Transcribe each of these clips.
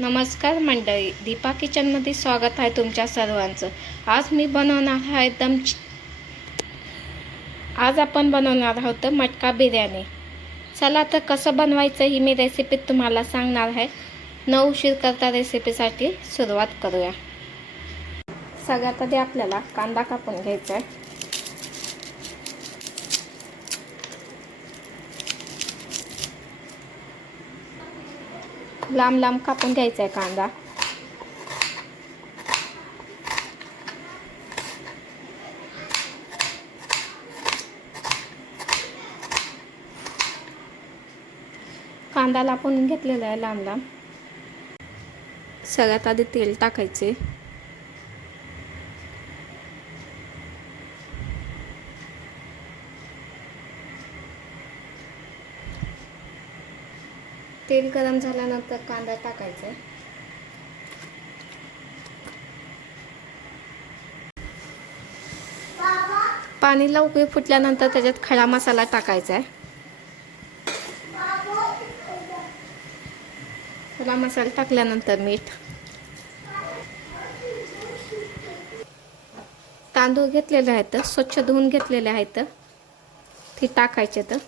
नमस्कार मंडळी, दीपा किचनमध्ये स्वागत आहे तुमच्या सर्वांचं। आज आपण बनवणार आहोत मटका बिर्याणी। चला तर कसं बनवायचं ही मी रेसिपी तुम्हाला सांगणार आहे। न उशीर करता रेसिपीसाठी सुरुवात करूया। सगळ्यात आधी आपल्याला कांदा कापून घ्यायचा आहे। लांब लांब कापून घ्यायचा आहे कांदा। कांदा कापून घेतलेला आहे लांब लांब। सगळ्यात आधी तेल टाकायचे। तेल गरम झाल्यानंतर कांदा टाकायचा। पाणीला उकळी फुटल्यानंतर त्याच्यात खडा मसाला टाकायचा आहे। खडा मसाला टाकल्यानंतर मीठ, तांदूळ घेतलेले आहेत, स्वच्छ धुवून घेतलेले आहेत, ते टाकायचे। तर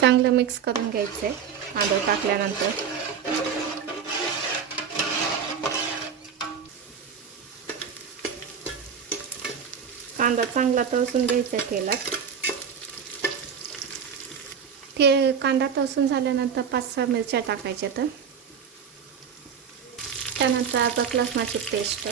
चांगलं मिक्स करून घ्यायचे। तांदूळ टाकल्यानंतर कांदा चांगला तळसून घ्यायचा तेलात। ते कांदा तळसून झाल्यानंतर 5-6 मिरच्या टाकायच्या। तर त्यानंतर अद्रक लसणाची पेस्ट,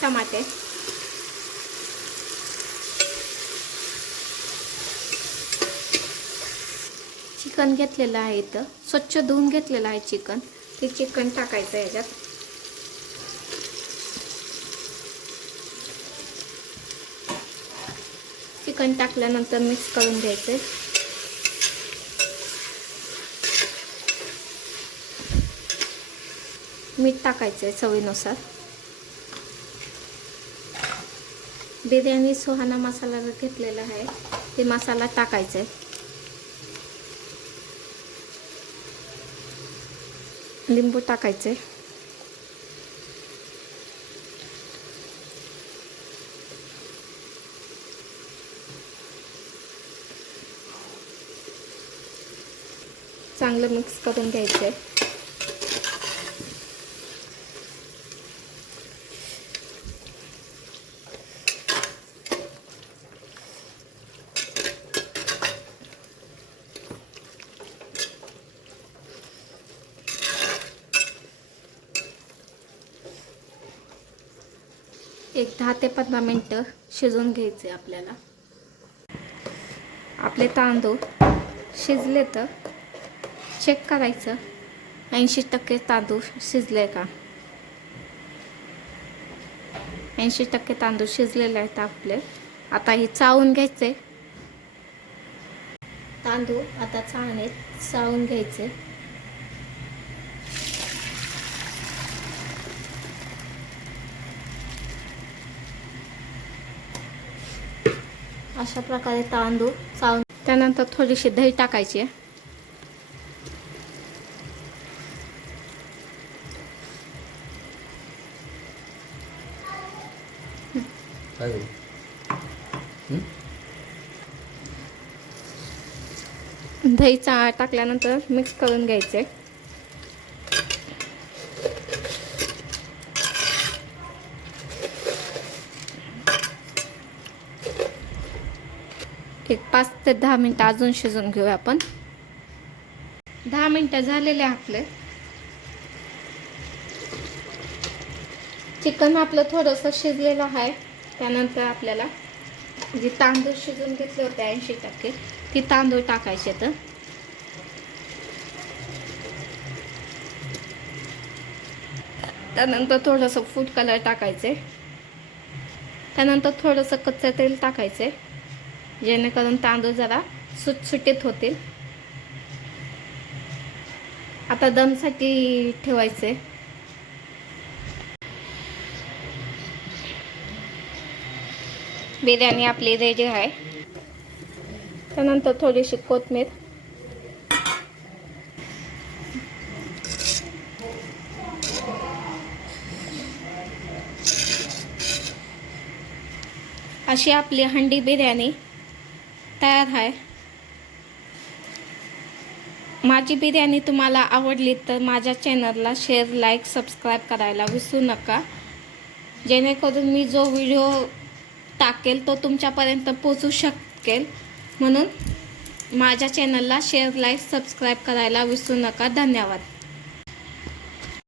टमाटे, चिकन घेतलेलं आहे, तर स्वच्छ धुवून घेतलेलं आहे चिकन। ते चिकन टाकायचं याच्यात। चिकन टाकल्यानंतर मिक्स करून घ्यायचे। मीठ टाकायचे चवीनुसार। बिर्याणी सुहाना मसाला घेतलेला आहे, ते मसाला टाकायचा आहे। लिंबू टाकायचे। चांगलं मिक्स करून घ्यायचे। एक 10 ते 15 मिनिटं शिजवून घ्यायचे आपल्याला। आपले तांदूळ शिजले तर चेक करायचं 80% तांदूळ शिजले का। 80% तांदूळ शिजलेले आहेत आपले। आता हे चाळून घ्यायचे तांदूळ। आता चाळणीत चाळून घ्यायचे। अशा प्रकारे तांदूळ चाळून त्यानंतर थोडीशी दही टाकायची। दही टाकल्यानंतर मिक्स करून घ्यायचे। एक 5 ते 10 मिनिटं अजून शिजवून घेऊया आपण। 10 मिनिटं झालेले आपले। चिकन आपलं थोडंसं शिजलेलं आहे। त्यानंतर आपल्याला जे तांदूळ शिजवून घेतले होते 80%, ते तांदूळ टाकायचे। तर त्यानंतर थोडंसं फूड कलर टाकायचे। त्यानंतर थोडंसं कच्चं तेल टाकायचं आहे, जेणेकरून तांदूळ जरा सुटसुटीत होतील. आता दमसाठी ठेवायचे. बिर्याणी आपली रेडी आहे. त्यानंतर थोडीशी कोथिंबीर, अशी आपली हंडी बिर्याणी तयार आहे. माझी बिर्याणी तुम्हाला आवडली तर माझ्या चॅनलला शेअर, लाईक, सबस्क्राईब करायला विसरू नका, जेणेकरून मी जो व्हिडिओ टाकेल तो तुमच्यापर्यंत पोचू शकेल. म्हणून माझ्या चॅनलला शेअर, लाईक, सबस्क्राईब करायला विसरू नका. धन्यवाद.